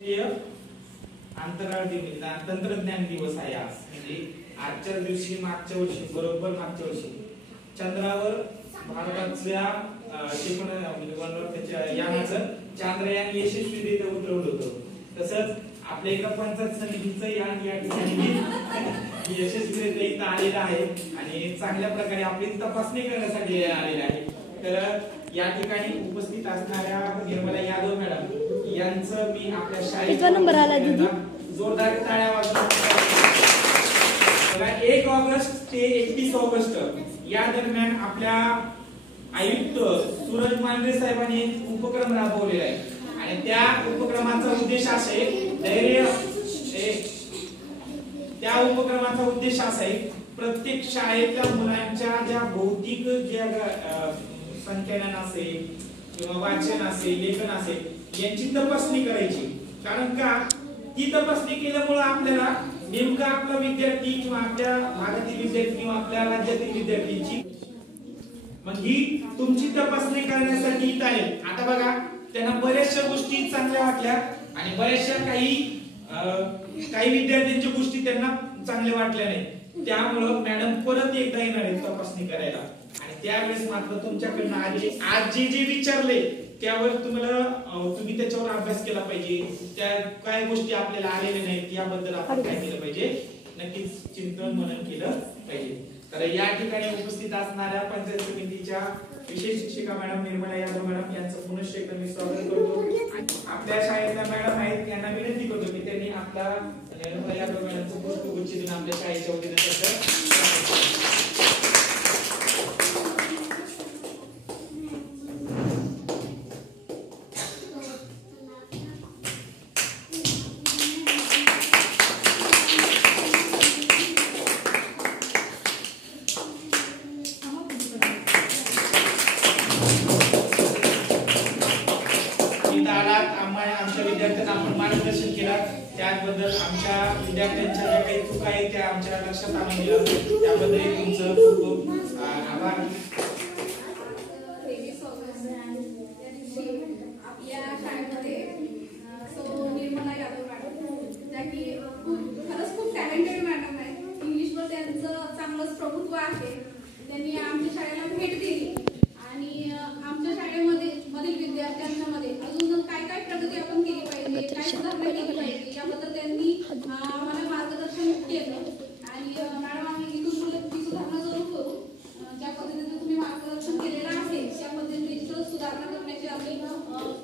अंतराळ तंत्रज्ञान दिवस आहे आज. म्हणजे आजच्या दिवशी मागच्या वर्षी बरोबर मागच्या वर्षी चंद्रावर भारतातल्या जे पण त्याच्या यानाचं चांद्रयान यशस्वीरित्या उतरवलं होतं. तसंच आपल्या एका पंचायत समितीचं यान या ठिकाणी यशस्वीरित्या इथं आलेलं आहे आणि चांगल्या प्रकारे आपली तपासणी करण्यासाठी आलेलं आहे. तर या ठिकाणी उपस्थित असणाऱ्या निर्मला यादव मॅडम यांचं मी आपल्या शाळेचा नंबर आला दीदी जोरदार टाळ्या वाजवा. 1 ऑगस्ट ते 31 ऑगस्ट या दरम्यान आपल्या आयुक्त सूरज मांढरे साहेबांनी एक उपक्रम राबवलेला आहे आणि त्या उपक्रमाचा उद्देश असा आहे प्रत्येक शाळेतल्या मुलांच्या ज्या भौतिक ज्या संख्यान असेल किंवा वाचन असेल लेखन असेल यांची तपासणी करायची. कारण का ती तपासणी केल्यामुळे आपल्याला नेमका आपला विद्यार्थी किंवा आपल्या भागातील विद्यार्थी किंवा आपल्या राज्यातील विद्यार्थ्यांची मग ही तुमची तपासणी करण्यासाठी इथं आहे. आता बघा त्यांना बऱ्याचशा गोष्टी चांगल्या वाटल्या आणि बऱ्याचशा काही विद्यार्थ्यांच्या गोष्टी त्यांना चांगल्या वाटल्या नाही. त्यामुळं मॅडम परत एकदा येणार आहेत तपासणी करायला आणि त्यावेळेस मात्र तुमच्याकडनं आज जे विचारले त्यावर तुम्ही त्याच्यावर अभ्यास केला पाहिजे. त्या काय गोष्टी आपल्याला आलेल्या नाहीत याबद्दल आपण काय केलं पाहिजे, नक्कीच चिंतन मनन केलं पाहिजे. तर या ठिकाणी उपस्थित असणाऱ्या पंचायत समितीच्या विशेष शिक्षिका मॅडम निर्मला यादव मॅडम यांचं पुनश्च एकदा मी स्वागत करतो. आपल्या शाळेतल्या मॅडम आहेत त्यांना विनंती करतो की त्यांनी आपला निर्मला यादव मॅडमचं पुष्पगुच्छ देऊन आपल्या शाळेच्या वतीने आमच्या विद्यार्थ्यांना आपण मार्गदर्शन केलं. त्याबद्दल आमच्या विद्यार्थ्यांच्या ज्या काही चुका आहेत त्या आमच्या लक्षात आणून दिल्या त्याबद्दल तुमचं खूप खूप आभार. आपल्या शाळेमध्ये निर्मला यादव मॅडम त्यांनी खरंच खूप टॅलेंटेड मॅडम आहे. इंग्लिशवर त्यांचं चांगलंच प्रभुत्व आहे. त्यांनी आमच्या शाळेला भेट दिली आणि आमच्या शाळेमध्ये मधील विद्यार्थ्यांमध्ये अजून काय काय प्रगती आपण केली पाहिजे, काय सुधारणा केली पाहिजे याबद्दल त्यांनी आम्हाला मार्गदर्शन केलं आणि मॅडम आम्ही इथून पुढे ती सुधारणा जरूर करू. ज्या पद्धतीने तुम्ही मार्गदर्शन केलेलं आहे त्या पद्धतीने सुधारणा करण्याचे आम्ही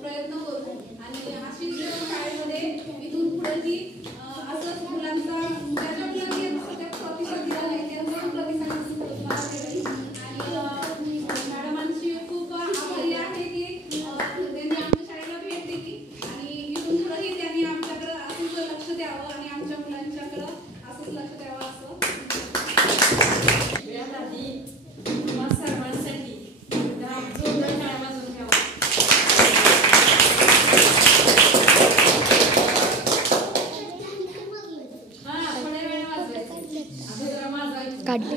प्रयत्न करू आणि अशीच शाळेमध्ये इथून पुढे ती असंच मुलांचा ज्याच्या मुलांनी प्रतिसाद दिला नाही त्यांचा प्रतिसाद आणि मॅडमांची खूप आभारी आहे की त्यांनी आमच्या शाळेला भेट दिली आणि इथून पुढेही त्यांनी आमच्याकडे असंच लक्ष द्यावं आणि आमच्या मुलांच्याकडे असंच लक्ष द्यावं असं सर्वांसाठी काढले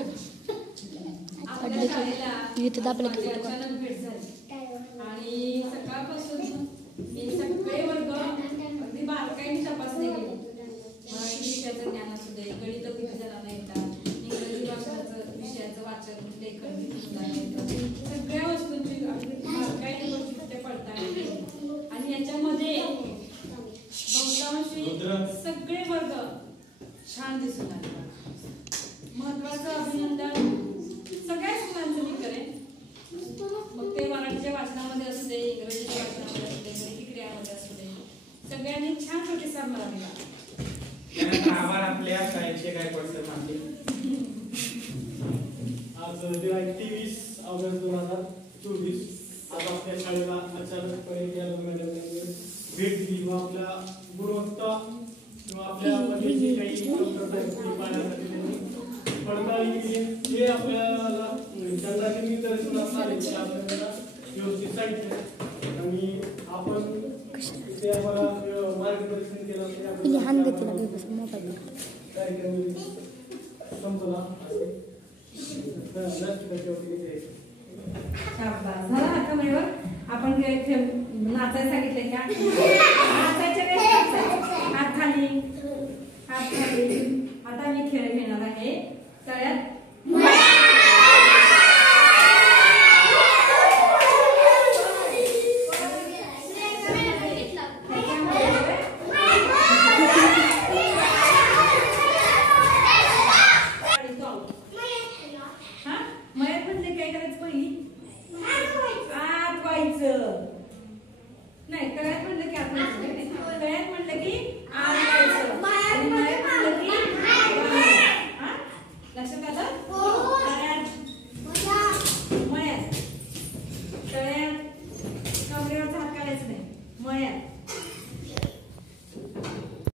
आणि सकाळपासून मी सगळे वर्ग अगदी बारकाईने तपासणी केली. मराठी विषयाचं ज्ञान असू दे, गणित किती जणांना येतात, इंग्रजी भाषेचं विषयाचं वाचन लेखन किती जणांना येतं, सगळ्या वस्तूंची अगदी बारकाईने गोष्टी ते पडता येते आणि याच्यामध्ये बहुतांशी सगळे वर्ग छान दिसून आले. महत्वाचं अभिनंदन सगळ्याच मुलांचं मी करेन. मग ते मराठीच्या वाचनामध्ये असू दे, इंग्रजीच्या वाचनामध्ये असू दे, गणिती क्रियामध्ये असू दे, सगळ्यांनी छान प्रतिसाद मला दिला. आभार आपल्या शाळेचे काय पडसे मानले. आज 23 ऑगस्ट 2024 आज आपल्या शाळेला अचानकपणे यादव मॅडमने भेट दिली व आपल्या गुणवत्ता किंवा आपल्यामध्ये जे काही पाहण्यासाठी त्यांनी पडताळणी केली. हे आपल्याला चंद्राचे निदर्शन असणार आहे आपल्याला व्यवस्थित सांगितलं आणि आपण ते आम्हाला मार्गदर्शन केलं कार्यक्रम संपला झाला आपण नाचायला सांगितले का? नाचायच्या